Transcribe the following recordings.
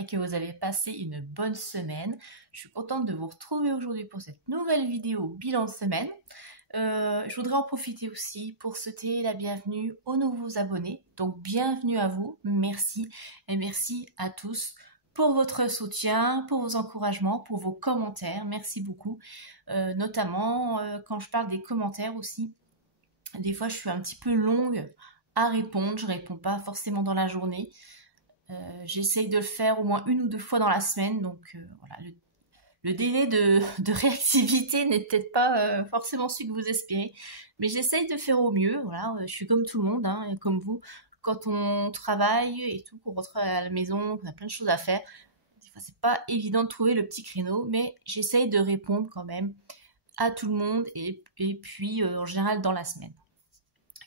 et que vous avez passé une bonne semaine. Je suis contente de vous retrouver aujourd'hui pour cette nouvelle vidéo bilan de semaine. Je voudrais en profiter aussi pour souhaiter la bienvenue aux nouveaux abonnés. Donc bienvenue à vous, merci et merci à tous pour votre soutien, pour vos encouragements, pour vos commentaires. Merci beaucoup, notamment quand je parle des commentaires aussi. Des fois je suis un petit peu longue à répondre, je réponds pas forcément dans la journée. J'essaye de le faire au moins 1 ou 2 fois dans la semaine, donc voilà, le délai de réactivité n'est peut-être pas forcément celui que vous espérez, mais j'essaye de faire au mieux. Voilà, je suis comme tout le monde, hein, et comme vous, quand on travaille et tout, qu'on rentre à la maison, qu'on a plein de choses à faire, des fois c'est pas évident de trouver le petit créneau, mais j'essaye de répondre quand même à tout le monde et puis en général dans la semaine.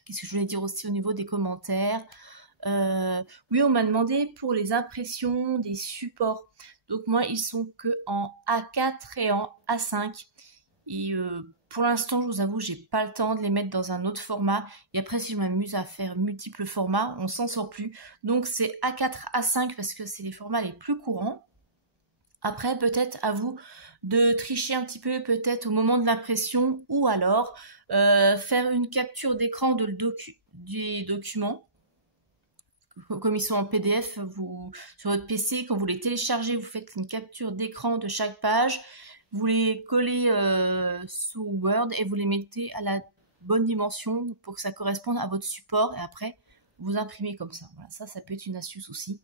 Qu'est-ce que je voulais dire aussi au niveau des commentaires? Oui, on m'a demandé pour les impressions des supports. Donc moi, ils sont que en A4 et en A5. Et pour l'instant, je vous avoue, j'ai pas le temps de les mettre dans un autre format. Et après, si je m'amuse à faire multiples formats, on s'en sort plus. Donc c'est A4, A5 parce que c'est les formats les plus courants. Après, peut-être à vous de tricher un petit peu, peut-être au moment de l'impression, ou alors faire une capture d'écran des documents. Comme ils sont en PDF, sur votre PC, quand vous les téléchargez, vous faites une capture d'écran de chaque page, vous les collez sous Word et vous les mettez à la bonne dimension pour que ça corresponde à votre support et après vous imprimez comme ça. Voilà, ça peut être une astuce aussi.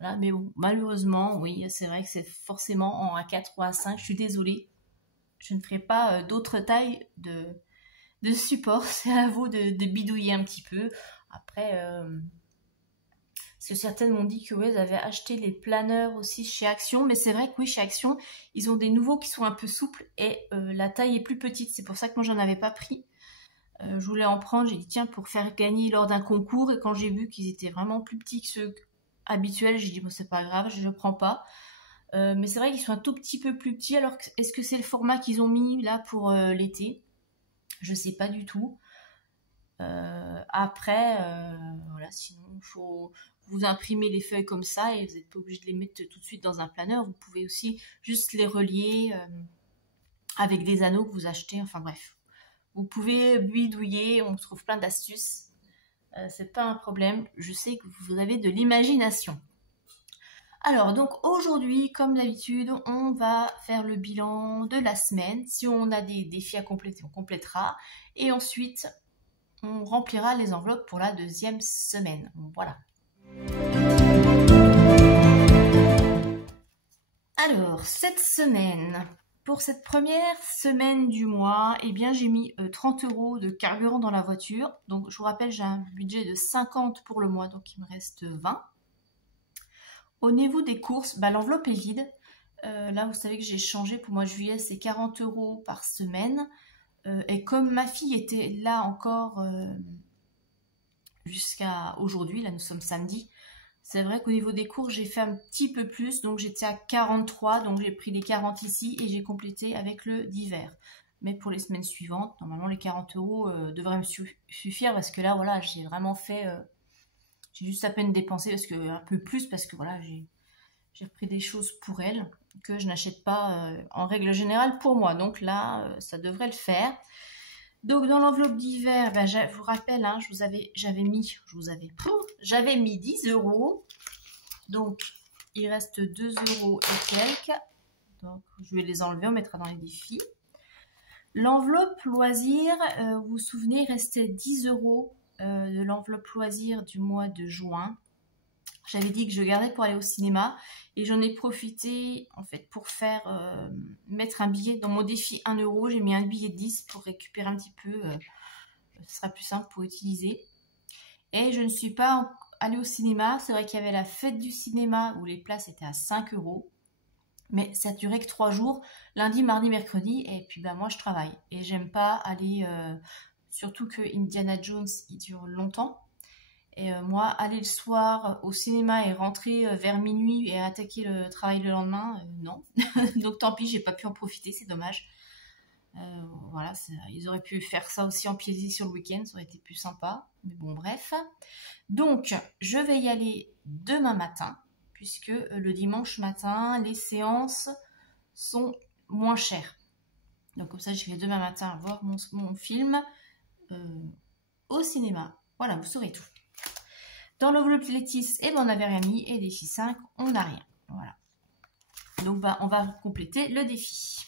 Voilà, mais bon, malheureusement, oui, c'est vrai que c'est forcément en A4 ou A5. Je suis désolée, je ne ferai pas d'autres tailles de support. C'est à vous de bidouiller un petit peu. Après, parce que certaines m'ont dit que oui, elles avaient acheté les planeurs aussi chez Action. Mais c'est vrai que oui, chez Action, ils ont des nouveaux qui sont un peu souples et la taille est plus petite. C'est pour ça que moi, j'en avais pas pris. Je voulais en prendre. J'ai dit, tiens, pour faire gagner lors d'un concours. Et quand j'ai vu qu'ils étaient vraiment plus petits que ceux habituels, j'ai dit, bon, c'est pas grave, je ne prends pas. Mais c'est vrai qu'ils sont un tout petit peu plus petits. Alors, est-ce que c'est le format qu'ils ont mis là pour l'été? Je sais pas du tout. Après, voilà, sinon, il faut vous imprimer les feuilles comme ça et vous n'êtes pas obligé de les mettre tout de suite dans un planeur. Vous pouvez aussi juste les relier avec des anneaux que vous achetez. Enfin bref, vous pouvez bidouiller, on trouve plein d'astuces. C'est pas un problème, je sais que vous avez de l'imagination. Alors donc aujourd'hui, comme d'habitude, on va faire le bilan de la semaine. Si on a des défis à compléter, on complétera. Et ensuite, on remplira les enveloppes pour la 2e semaine. Voilà. Alors, cette semaine, pour cette première semaine du mois, eh bien, j'ai mis 30 € de carburant dans la voiture. Donc, je vous rappelle, j'ai un budget de 50 pour le mois, donc il me reste 20. Au niveau des courses, l'enveloppe est vide. Là, vous savez que j'ai changé pour mois de juillet, c'est 40 € par semaine. Et comme ma fille était là encore jusqu'à aujourd'hui, là nous sommes samedi, c'est vrai qu'au niveau des cours, j'ai fait un petit peu plus, donc j'étais à 43, donc j'ai pris les 40 ici et j'ai complété avec le d'hiver. Mais pour les semaines suivantes, normalement les 40 € devraient me suffire parce que là, voilà, j'ai vraiment fait, j'ai juste à peine dépensé parce que un peu plus parce que voilà, j'ai repris des choses pour elle que je n'achète pas en règle générale pour moi. Donc là, ça devrait le faire. Donc dans l'enveloppe d'hiver, je vous rappelle, hein, j'avais mis 10 €. Donc il reste 2 € et quelques. Donc je vais les enlever, on mettra dans les défis. L'enveloppe loisir, vous vous souvenez, il restait 10 € de l'enveloppe loisir du mois de juin. J'avais dit que je gardais pour aller au cinéma et j'en ai profité en fait pour faire mettre un billet dans mon défi 1 €. J'ai mis un billet de 10 pour récupérer un petit peu, ce sera plus simple pour utiliser. Et je ne suis pas allée au cinéma. C'est vrai qu'il y avait la fête du cinéma où les places étaient à 5 €. Mais ça durait que 3 jours, lundi, mardi, mercredi. Et puis moi je travaille et j'aime pas aller, surtout que Indiana Jones il dure longtemps. Et moi, aller le soir au cinéma et rentrer vers minuit et attaquer le travail le lendemain, non. Donc tant pis, j'ai pas pu en profiter, c'est dommage. Voilà, ils auraient pu faire ça aussi en pied sur le week-end, ça aurait été plus sympa. Mais bon, bref. Donc, je vais y aller demain matin, puisque le dimanche matin, les séances sont moins chères. Donc comme ça, j'irai demain matin voir mon film au cinéma. Voilà, vous saurez tout. Dans l'enveloppe Lettice, on n'avait rien mis, et défi 5, on n'a rien. Voilà. Donc on va compléter le défi.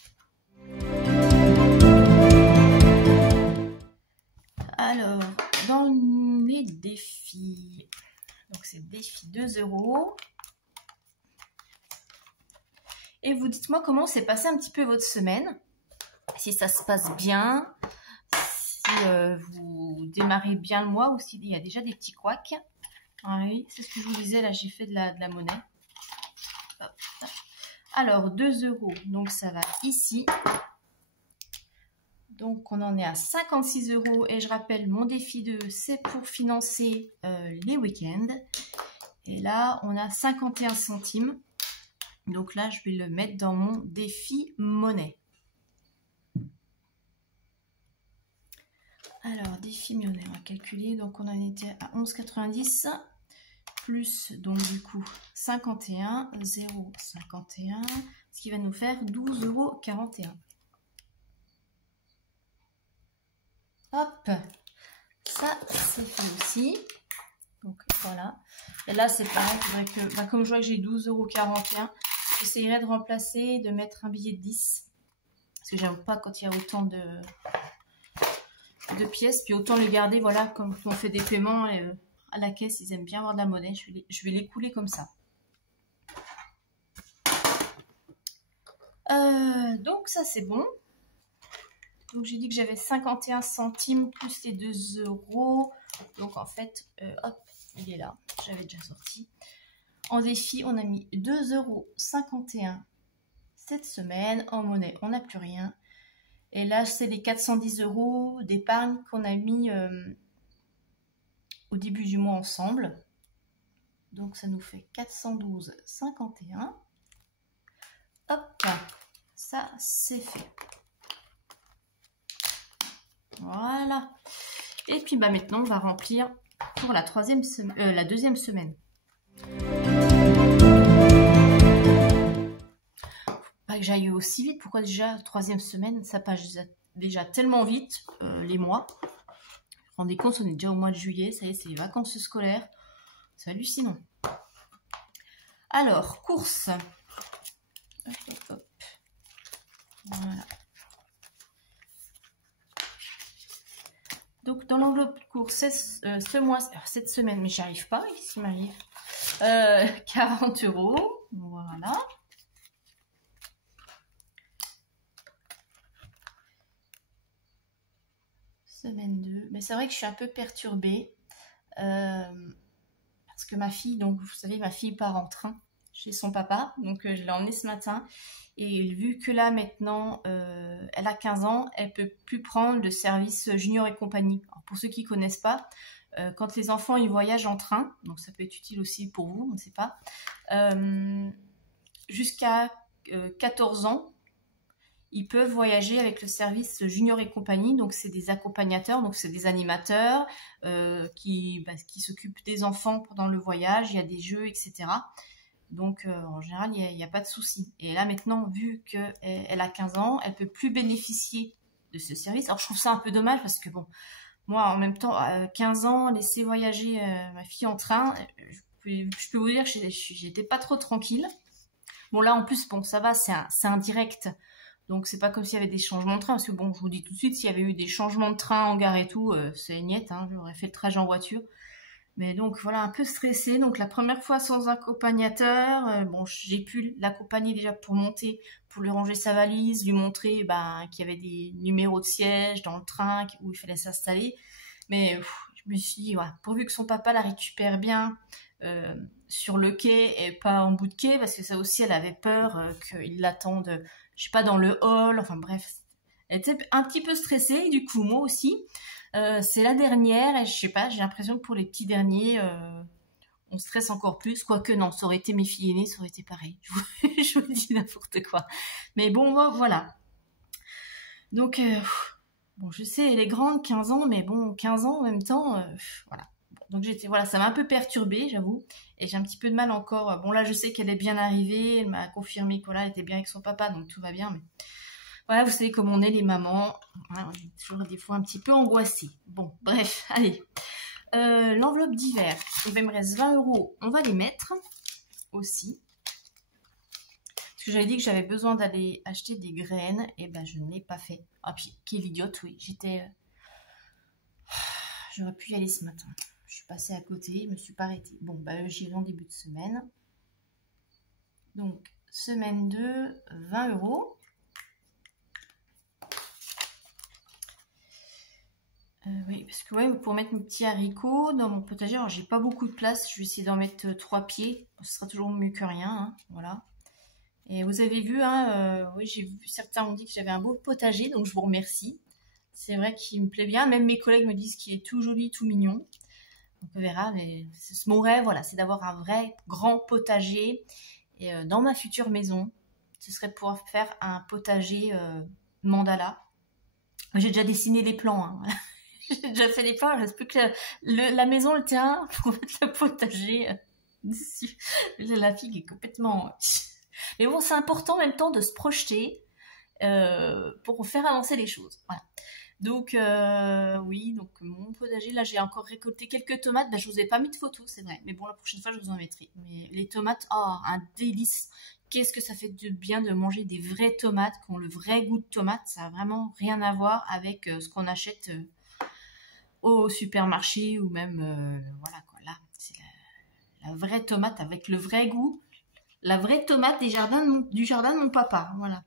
Alors, dans les défis, donc c'est défi 2 €. Et vous dites-moi comment s'est passé un petit peu votre semaine. Si ça se passe bien, si vous démarrez bien le mois, ou s'il y a déjà des petits couacs. Ah oui, c'est ce que je vous disais, là j'ai fait de la monnaie. Hop. Alors 2 €, donc ça va ici. Donc on en est à 56 € et je rappelle mon défi 2, c'est pour financer les week-ends. Et là on a 51 centimes. Donc là je vais le mettre dans mon défi monnaie. Alors défi monnaie, on va calculer. Donc on en était à 11,90 plus donc du coup 51, 0,51, ce qui va nous faire 12,41 €. Hop, ça c'est fait aussi. Donc voilà. Et là c'est pareil, il faudrait que, comme je vois que j'ai 12,41 €, j'essayerai de remplacer, de mettre un billet de 10. Parce que j'aime pas quand il y a autant de pièces, puis autant les garder, voilà, comme on fait des paiements à la caisse, ils aiment bien avoir de la monnaie. Je vais les couler comme ça. Donc ça c'est bon. Donc j'ai dit que j'avais 51 centimes plus les 2 €. Donc en fait, hop, il est là. J'avais déjà sorti. En défi, on a mis 2,51 € cette semaine. En monnaie, on n'a plus rien. Et là, c'est les 410 € d'épargne qu'on a mis au début du mois ensemble. Donc ça nous fait 412,51 €. Hop, ça c'est fait. Voilà. Et puis maintenant, on va remplir pour la deuxième semaine. Pas que j'aille aussi vite. Pourquoi déjà troisième semaine? Ça passe déjà tellement vite, les mois. Vous vous rendez compte, on est déjà au mois de juillet. Ça y est, c'est les vacances scolaires. C'est hallucinant. Alors, course. Hop, hop, hop. Voilà. Donc dans l'enveloppe course, cette semaine, mais j'y arrive pas, qu'est-ce qui m'arrive, 40 €, voilà. Semaine 2, mais c'est vrai que je suis un peu perturbée, parce que ma fille, donc vous savez, ma fille part en train chez son papa, donc je l'ai emmenée ce matin. Et vu que là maintenant elle a 15 ans, elle peut plus prendre le service junior et compagnie. Alors, pour ceux qui connaissent pas, quand les enfants ils voyagent en train, donc ça peut être utile aussi pour vous, on ne sait pas, jusqu'à 14 ans, ils peuvent voyager avec le service junior et compagnie. Donc c'est des accompagnateurs, donc c'est des animateurs qui s'occupent des enfants pendant le voyage, il y a des jeux, etc. Donc, en général, il n'y a pas de souci. Et là, maintenant, vu qu'elle a 15 ans, elle ne peut plus bénéficier de ce service. Alors, je trouve ça un peu dommage parce que, bon, moi, en même temps, 15 ans, laisser voyager ma fille en train, je peux vous dire que j'étais pas trop tranquille. Bon, là, en plus, bon, ça va, c'est un direct. Donc, c'est pas comme s'il y avait des changements de train. Parce que, bon, je vous dis tout de suite, s'il y avait eu des changements de train en gare et tout, c'est niette, hein, j'aurais fait le trajet en voiture. Mais donc voilà, un peu stressée. Donc la première fois sans accompagnateur, bon, j'ai pu l'accompagner déjà pour monter, pour lui ranger sa valise, lui montrer qu'il y avait des numéros de siège dans le train où il fallait s'installer. Mais je me suis dit, voilà, pourvu que son papa la récupère bien sur le quai et pas en bout de quai, parce que ça aussi, elle avait peur qu'il l'attende, je sais pas, dans le hall. Enfin bref, elle était un petit peu stressée, du coup moi aussi. C'est la dernière et je sais pas, j'ai l'impression que pour les petits derniers, on stresse encore plus. Quoique non, ça aurait été mes filles aînées, ça aurait été pareil. Je vous dis n'importe quoi. Mais bon, voilà. Donc, bon, je sais, elle est grande, 15 ans, mais bon, 15 ans en même temps, voilà. Bon, Donc voilà, ça m'a un peu perturbée, j'avoue. Et j'ai un petit peu de mal encore. Bon là, je sais qu'elle est bien arrivée. Elle m'a confirmé qu'elle était bien avec son papa, donc tout va bien. Mais voilà, vous savez comment on est les mamans. Voilà, on est toujours des fois un petit peu angoissée. Bon, bref, allez. L'enveloppe d'hiver. Il me reste 20 €. On va les mettre aussi. Parce que j'avais dit que j'avais besoin d'aller acheter des graines. Et ben, je ne l'ai pas fait. Ah, puis, quelle idiote, oui. J'aurais pu y aller ce matin. Je suis passée à côté, je me suis pas arrêtée. Bon, bah, j'y vais en début de semaine. Donc, semaine 2, 20 €. Oui, parce que ouais, pour mettre mes petits haricots dans mon potager, alors j'ai pas beaucoup de place. Je vais essayer d'en mettre 3 pieds. Bon, ce sera toujours mieux que rien, hein, voilà. Et vous avez vu, hein, oui, j'ai vu, certains ont dit que j'avais un beau potager, donc je vous remercie. C'est vrai qu'il me plaît bien. Même mes collègues me disent qu'il est tout joli, tout mignon. Donc on verra, mais c'est mon rêve, voilà, c'est d'avoir un vrai grand potager. Et dans ma future maison, ce serait de pouvoir faire un potager mandala. J'ai déjà dessiné les plans, hein. J'ai déjà fait les plans, il ne reste plus que la maison, le terrain pour mettre le potager dessus. La figue est complètement... Mais bon, c'est important en même temps de se projeter pour faire avancer les choses. Voilà. Donc, oui, donc mon potager, là, j'ai encore récolté quelques tomates. Ben, je vous ai pas mis de photos, c'est vrai. Mais bon, la prochaine fois, je vous en mettrai. Mais les tomates, oh, un délice. Qu'est-ce que ça fait de bien de manger des vraies tomates qui ont le vrai goût de tomate. Ça n'a vraiment rien à voir avec ce qu'on achète au supermarché ou même, voilà quoi. Là, c'est la vraie tomate avec le vrai goût. La vraie tomate du jardin de mon papa, voilà.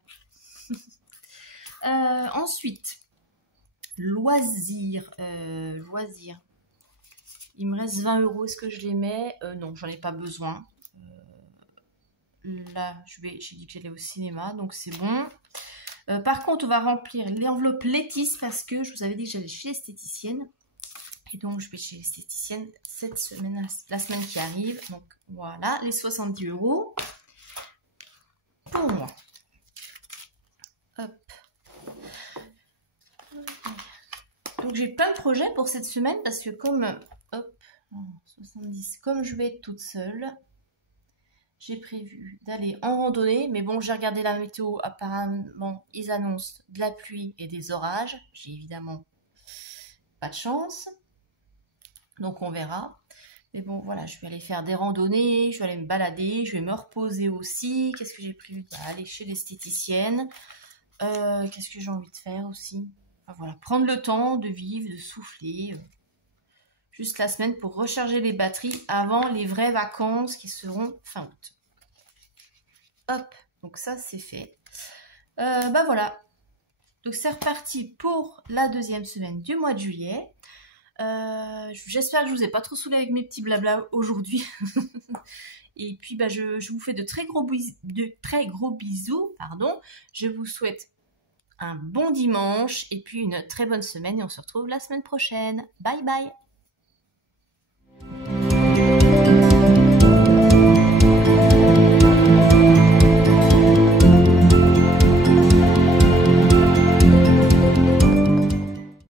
Ensuite... Loisirs. Il me reste 20 €. Est-ce que je les mets? Non, j'en ai pas besoin. Là, j'ai dit que j'allais au cinéma, donc c'est bon. Par contre, on va remplir l'enveloppe Létis parce que je vous avais dit que j'allais chez l'esthéticienne. Et donc, je vais chez l'esthéticienne cette semaine, la semaine qui arrive. Donc, voilà, les 70 € pour moi. Hop. Donc j'ai plein de projets pour cette semaine parce que comme, hop, 70, comme je vais être toute seule, j'ai prévu d'aller en randonnée. Mais bon, j'ai regardé la météo, apparemment ils annoncent de la pluie et des orages. J'ai évidemment pas de chance, donc on verra. Mais bon, voilà, je vais aller faire des randonnées, je vais aller me balader, je vais me reposer aussi. Qu'est-ce que j'ai prévu? Aller chez l'esthéticienne. Qu'est-ce que j'ai envie de faire aussi? Enfin, voilà, prendre le temps de vivre, de souffler, juste la semaine pour recharger les batteries avant les vraies vacances qui seront fin août. Hop, donc ça c'est fait. Bah voilà, donc c'est reparti pour la deuxième semaine du mois de juillet. J'espère que je vous ai pas trop saoulé avec mes petits blabla aujourd'hui. Et puis bah, je vous fais de très gros bisous. Pardon. Je vous souhaite un bon dimanche et puis une très bonne semaine et on se retrouve la semaine prochaine. Bye bye.